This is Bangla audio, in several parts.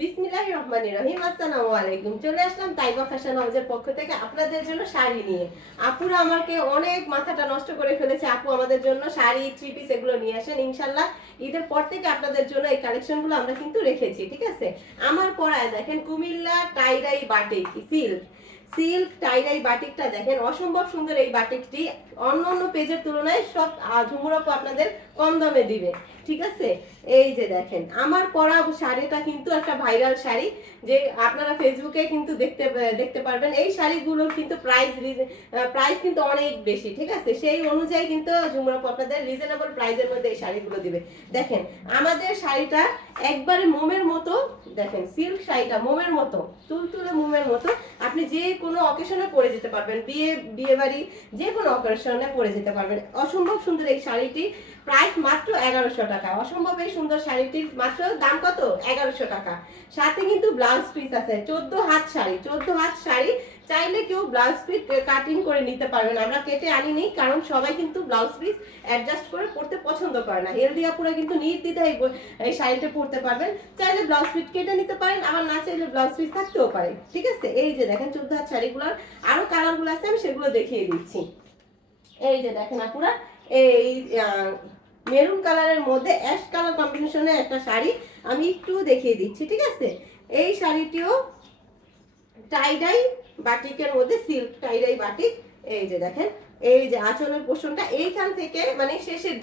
বিসমিল্লাহির রহমানির রহিম। আসসালামু আলাইকুম। চলে আসলাম তাইবা ফ্যাশন হাউসের পক্ষ থেকে আপনাদের জন্য শাড়ি নিয়ে। আপুরা আমাকে অনেক মাথাটা নষ্ট করে ফেলেছে, আপু আমাদের জন্য শাড়ি, থ্রি পিস এগুলো নিয়ে আসেন। ইনশাল্লাহ ঈদের পর থেকে আপনাদের জন্য এই কালেকশনগুলো আমরা কিন্তু রেখেছি, ঠিক আছে। আমার পরায় দেখেন Comilla tie dye batik silk tie dye বাটিকটা দেখেন, অসম্ভব সুন্দর এই বাটিকটি। অন্য অন্য পেজের তুলনায় সব ঝুমুর আপু আপনাদের কম দামে দিবে, ঠিক আছে। এই যে দেখেন আমার পরা শাড়িটা কিন্তু একটা ভাইরাল শাড়ি, যে আপনারা ফেসবুকে কিন্তু দেখতে পারবেন। এই শাড়িগুলোর কিন্তু প্রাইস কিন্তু অনেক বেশি, ঠিক আছে। সেই অনুযায়ী কিন্তু ঝুমুর আপু আপনাদের রিজনেবল প্রাইসের মধ্যে এই শাড়িগুলো দিবে। দেখেন আমাদের শাড়িটা একবারে মোমের মতো, দেখেন সিল্ক শাড়িটা মোমের মতো, তুলতুলে মোমের মতো। আপনি যে কোনো অকেশনে পরে যেতে পারবেন, বিয়ে বাড়ি যে কোনো অকেশনে পরে যেতে পারবেন। অসম্ভব সুন্দর এই শাড়িটি, প্রাইস মাত্র 1100 টাকা। অসম্ভব এই সুন্দর শাড়িটির মাত্র দাম কত? 1100 টাকা। সাথে কিন্তু ব্লাউজ পিস আছে, 14 হাত শাড়ি, 14 হাত শাড়ি। চাইলে কেউ ব্লাউজ পিস কাটিং করে নিতে পারবেন, আমরা কেটে আনিনি, কারণ সবাই কিন্তু ব্লাউজ পিস অ্যাডজাস্ট করে পরতে পছন্দ করে না। হেলদি আপুরা কিন্তু নির্দ্বিধায় এই শাড়িটা পরতে পারবেন। চাইলে ব্লাউজ পিস কেটে নিতে পারেন, আবার না চাইলে ব্লাউজ পিস থাকতেও পারে, ঠিক আছে। এই যে দেখেন 14 হাত শাড়িগুলোর আরো কালারগুলো আছে, আমি সেগুলো দেখিয়ে দিচ্ছি। এই যে দেখেন আপুরা, এই মেরুন কালারের মধ্যে অ্যাশ কালার কম্বিনেশনের একটা শাড়ি আমি একটু দেখিয়ে দিচ্ছি, ঠিক আছে। এই শাড়িটিও টাইডাই বাটিকের মধ্যে, সিল্ক টাইডাই বাটিক। এই যে দেখেন, এই যে আঁচলের পোর্শনটা এইখান থেকে, মানে শেষের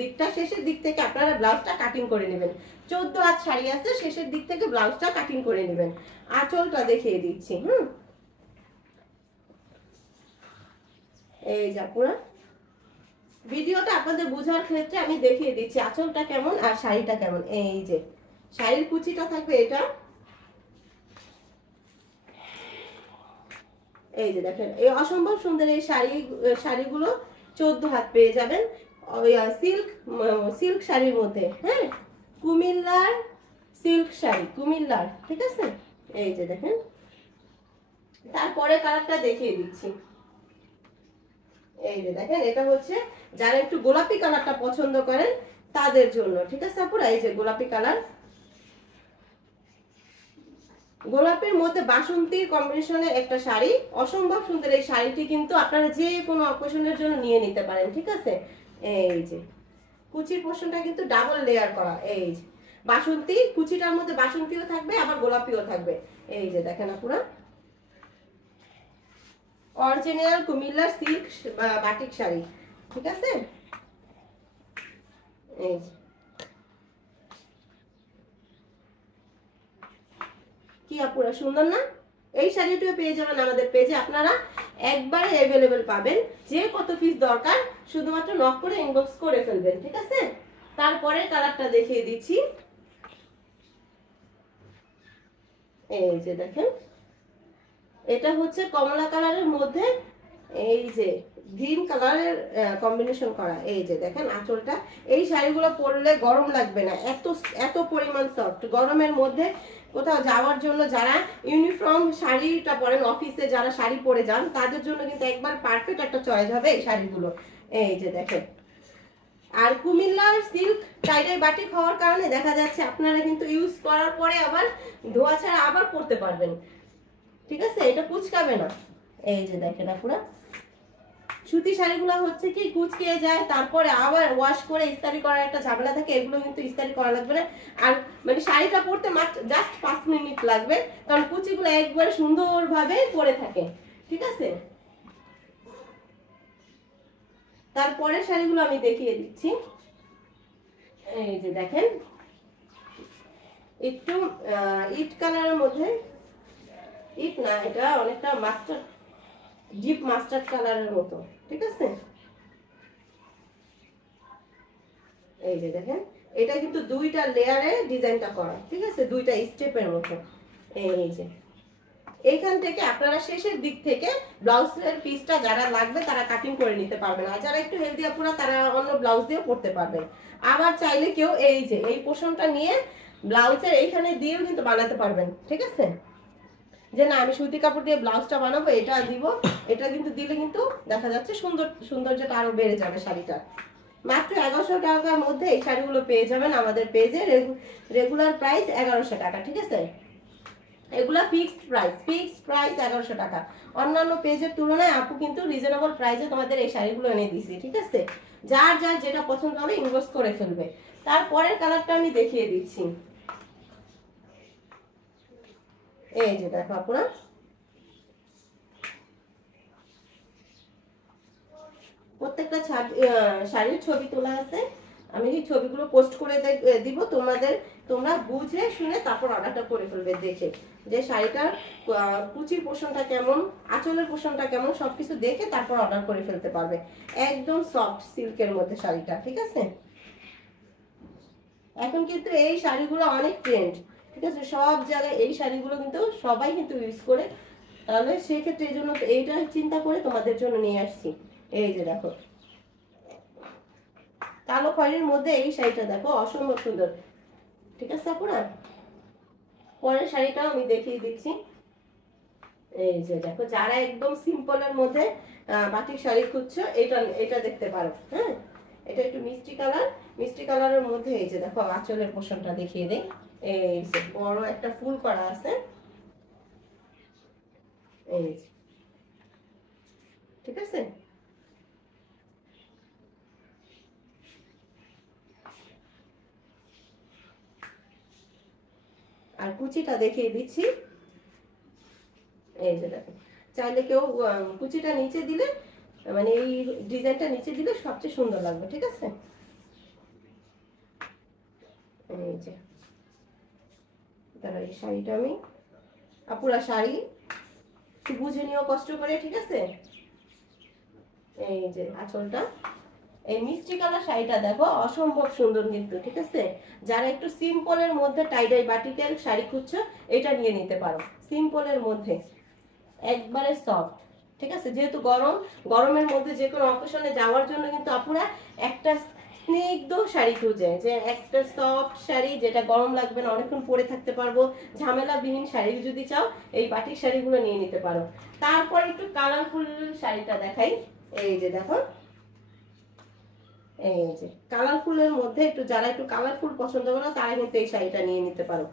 দিক থেকে আপনারা ব্লাউজটা কাটিং করে নেবেন। 14 হাত শাড়ি আছে, শেষের দিক থেকে ব্লাউজটা কাটিং করে নেবেন। আঁচলটা দেখিয়ে দিচ্ছি। এই যে পুরো ভিডিওটা আপনাদের বোঝার ক্ষেত্রে আমি দেখিয়ে দিচ্ছি আঁচলটা কেমন আর শাড়িটা কেমন। এই যে শাড়ির কুচিটা থাকবে এটা, এই যে দেখেন এই অসম্ভব সুন্দর এই শাড়িগুলো 14 হাত পেয়ে যাবেন সিল্ক শাড়ির মধ্যে। হ্যাঁ, কুমিল্লার সিল্ক শাড়ি, কুমিল্লার, ঠিক আছে। এই যে দেখেন, তারপরে কালারটা দেখিয়ে দিচ্ছি। এই যে দেখেন, এটা হচ্ছে যারা একটু গোলাপি কালারটা পছন্দ করেন তাদের জন্য, ঠিক আছে আপুরা। এই যে গোলাপি কালার, গোলাপের মধ্যে বাসন্তীর কম্বিনেশনের একটা শাড়ি, অসম্ভব সুন্দর এই শাড়িটি কিন্তু আপনারা যে কোনো অকেশনের জন্য নিয়ে নিতে পারেন, ঠিক আছে। এই যে কুচির পোর্শনটা কিন্তু ডাবল লেয়ার করা, এই যে বাসন্তী, কুচিটার মধ্যে বাসন্তীও থাকবে আবার গোলাপিও থাকবে। এই যে দেখেন আপুরা, অরিজিনাল কুমিল্লার সিল্ক বাটিক শাড়ি, ঠিক আছে। এই কি আপুরা সুন্দর না? এই শাড়িটিও পেয়ে যাবেন আমাদের পেজে, আপনারা একবারে अवेलेबल পাবেন। যে কত পিস দরকার শুধুমাত্র নক করে ইনবক্স করে ফেলবেন, ঠিক আছে। তারপরে কালারটা দেখিয়ে দিচ্ছি। এই যে দেখেন, এটা হচ্ছে কমলা কালারের মধ্যে এই যে গ্রিন কালারের কম্বিনেশন করা। এই যে দেখেন আঁচলটা, এই শাড়িগুলো পরলে গরম লাগবে না, এত পরিমাণ সফট। গরমের মধ্যে কোথাও যাওয়ার জন্য যারা ইউনিফর্ম শাড়িটা পরেন, অফিসে যারা শাড়ি পরে যান তাদের জন্য কিন্তু একবার পারফেক্ট একটা চয়েস হবে এই শাড়িগুলো। এই যে দেখেন, আর কুমিল্লার সিল্ক টাইডাই বাটিক হওয়ার কারণে দেখা যাচ্ছে আপনারা কিন্তু ইউজ করার পরে আবার ধোয়া ছাড়া আবার পরতে পারবেন, ঠিক আছে। এটা কুচকাবে না। এই যে দেখেন আপনারা, সুতি শাড়িগুলো হচ্ছে কি কুচকে যায়, তারপরে আবার ওয়াশ করে ইস্তারি করার একটা ঝামেলা থাকে। এগুলো কিন্তু ইস্তারি করা লাগবে না, আর মানে শাড়িটা পরতে মাত্র জাস্ট 5 মিনিট লাগবে, কারণ কুচিগুলো একবারে সুন্দরভাবে পরে থাকে, ঠিক আছে। তারপরে শাড়িগুলো আমি দেখিয়ে দিচ্ছি। এই যে দেখেন, একটু ইট কালারের মধ্যে, ইট না, এটা অনেকটা মাস্টার্ড, ডিপ মাস্টার্ড কালারের মতো, ঠিক আছে। এই যে দেখেন, এটা কিন্তু দুইটা লেয়ারে ডিজাইনটা করা, ঠিক আছে, দুইটা স্টেপের মতো। এই যে এইখান থেকে আপনারা শেষের দিক থেকে ব্লাউজের পিসটা যারা লাগবে তারা কাটিং করে নিতে পারবেন, আর যারা একটু হেলদি আপুরা তারা অন্য ব্লাউজ দিয়েও পরতে পারবেন। আবার চাইলে কেউ এই যে এই পোর্শনটা নিয়ে ব্লাউজের এইখানে দিয়েও কিন্তু বানাতে পারবেন, ঠিক আছে। যে না আমি সুতি কাপড় দিয়ে ব্লাউজটা বানাবো, এটা দিব, এটা কিন্তু দিলে কিন্তু দেখা যাচ্ছে সৌন্দর্যটা আরো বেড়ে যাবে শাড়িটা। মাত্র 1100 টাকার মধ্যে এই শাড়িগুলো পেয়ে যাবেন আমাদের পেজে। রেগুলার প্রাইস 1100 টাকা, ঠিক আছে। এগুলা ফিক্সড প্রাইস 1100 টাকা। অন্যান্য পেজের তুলনায় আপু কিন্তু রিজনেবল প্রাইসে তোমাদের এই শাড়িগুলো এনে দিয়েছি, ঠিক আছে? যার যার যেটা পছন্দ হবে ইনভেস্ট করে ফেলবে। তারপরের কালারটা আমি দেখিয়ে দিচ্ছি। এই যে দেখো আপুরা, প্রত্যেকটা শাড়ির ছবি তোলা আছে। আমি এই ছবিগুলো পোস্ট করে দিব তোমরা বুঝে শুনে তারপর অর্ডারটা করে ফেলবে, দেখে যে শাড়িটার কুচির পোষণটা কেমন, আঁচলের পোষণটা কেমন, সবকিছু দেখে তারপর অর্ডার করে ফেলতে পারবে। একদম সফট সিল্কের মধ্যে শাড়িটা, ঠিক আছে? এখন কিন্তু এই শাড়িগুলো অনেক ট্রেন্ড, ঠিক আছে? সব জায়গায় এই শাড়িগুলো কিন্তু সবাই কিন্তু ইউজ করে। তাহলে সেক্ষেত্রে এই জন্য এইটা চিন্তা করে তোমাদের জন্য নিয়ে আসছি। এই যে দেখো, কালো খয়েরির মধ্যে এই শাড়িটা দেখো, অসম্ভব সুন্দর, ঠিক আছে আপুরা? পরের শাড়িটাও আমি দেখিয়ে দিচ্ছি। এই যে দেখো, যারা একদম সিম্পলের মধ্যে বাটিক শাড়ি খুঁজছো, এটা দেখতে পারো। হ্যাঁ, এটা একটু মিষ্টি কালারের মধ্যে। এই যে দেখো, আঁচলের পোষণটা দেখিয়ে দেই। এই যে বড় একটা ফুল করা আছে, এই যে, ঠিক আছে? আর কুচিটা দেখিয়ে দিচ্ছি। এই যে দেখো, চাইলে কেউ কুচিটা নিচে দিলে, মানে এই ডিজাইনটা নিচে দিলে সবচেয়ে সুন্দর লাগবে, ঠিক আছে? এই যে এই শাড়িটা আমি, আপুরা শাড়ি একটু বুঝে নিও কষ্ট করে, ঠিক আছে? এই যে আঁচলটা, এই মিষ্টি কালার শাড়িটা দেখো, অসম্ভব সুন্দর কিন্তু, ঠিক আছে? যারা একটু সিম্পলের মধ্যে টাইডাই বাটিকের শাড়ি খুঁজছো, এটা নিয়ে নিতে পারো। সিম্পলের মধ্যে একবারে সফট, ঠিক আছে? যেহেতু গরমের মধ্যে যে কোনো অকেশনে যাওয়ার জন্য কিন্তু আপুরা একটা স্নিগ্ধ শাড়ি খুঁজে, যে একটা সফট শাড়ি যেটা গরম লাগবে না, অনেকক্ষণ পরে থাকতে পারবো, ঝামেলাবিহীন শাড়ি যদি চাও এই বাটিক শাড়িগুলো নিয়ে নিতে পারো। তারপর একটু কালারফুল শাড়িটা দেখাই। এই যে দেখো, এই যে কালারফুলের মধ্যে একটু, যারা একটু কালারফুল পছন্দ করো তারা কিন্তু এই শাড়িটা নিয়ে নিতে পারো।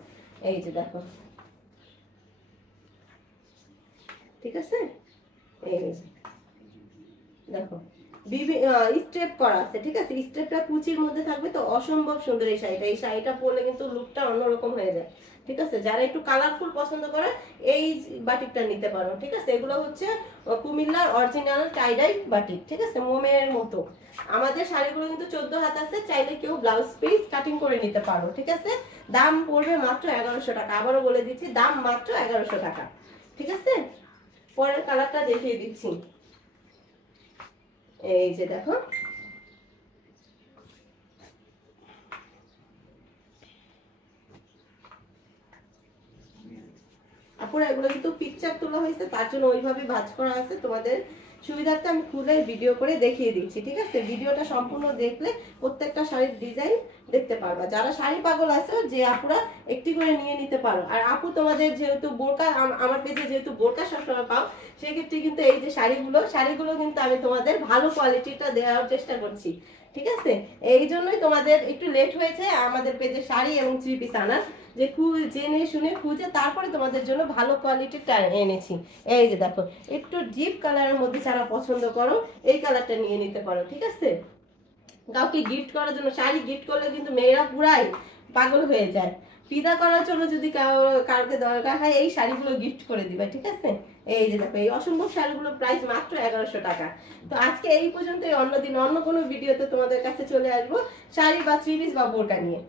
এই যে দেখো, ঠিক আছে? এই যে দেখো, স্টেপ করা আছে, ঠিক আছে? স্টেপটা কুচির মধ্যে থাকবে, তো অসম্ভব সুন্দর এই শাড়িটা পরলে কিন্তু লুকটা অন্যরকম হয়ে যায়, ঠিক আছে? যারা একটু কালারফুল পছন্দ করে এই বাটিকটা নিতে পারো, ঠিক আছে? এগুলো হচ্ছে কুমিল্লার অরিজিনাল টাইডাই বাটিক, ঠিক আছে? মোমের মতো। আমাদের শাড়িগুলো কিন্তু 14 হাত আছে, চাইলে কেউ ব্লাউজ পিস কাটিং করে নিতে পারো, ঠিক আছে? দাম পড়বে মাত্র 1100 টাকা। আবারও বলে দিচ্ছি, দাম মাত্র 1100 টাকা, ঠিক আছে? পরের কালারটা দেখিয়ে দিচ্ছি। এই যে দেখো, আপুরা এগুলো কিন্তু পিকচার তোলা হয়েছে, তার জন্য ওইভাবে ভাঁজ করা আছে। তোমাদের সুবিধার্থে আমি খুলে ভিডিও করে দেখিয়ে দিচ্ছি, ঠিক আছে? ভিডিওটা সম্পূর্ণ দেখলে প্রত্যেকটা শাড়ির ডিজাইন দেখতে পারবা। যারা শাড়ি পাগল আছে, যে আপুরা একটি করে নিয়ে নিতে পারো। আর আপু তোমাদের যেহেতু বোরকা, আমার পেজে যেহেতু বোরকা সবসময় পাও, সেক্ষেত্রে কিন্তু এই যে শাড়িগুলো কিন্তু আমি তোমাদের ভালো কোয়ালিটিটা দেওয়ার চেষ্টা করছি, ঠিক আছে? এই জন্যই তোমাদের একটু লেট হয়েছে আমাদের পেজে শাড়ি এবং থ্রি পিস আনার, যে জেনে শুনে খুঁজে তারপরে তোমাদের জন্য ভালো কোয়ালিটির এনেছি। এই যে দেখো, একটু ডিপ কালারের মধ্যে যারা পছন্দ করো এই কালারটা নিয়ে নিতে পারো, ঠিক আছে? কাউকে গিফট করার জন্য, শাড়ি গিফট করলে কিন্তু মেয়েরা পুরাই পাগল হয়ে যায়। ফিদা করার জন্য যদি কাউকে দরকার হয়, এই শাড়িগুলো গিফট করে দিবে, ঠিক আছে? এই যে দেখো, এই অসম্ভব শাড়িগুলোর প্রাইস মাত্র 1100 টাকা। তো আজকে এই পর্যন্ত, অন্যদিন অন্য কোনো ভিডিওতে তোমাদের কাছে চলে আসবো শাড়ি বা থ্রি পিস বা বোরকা নিয়ে।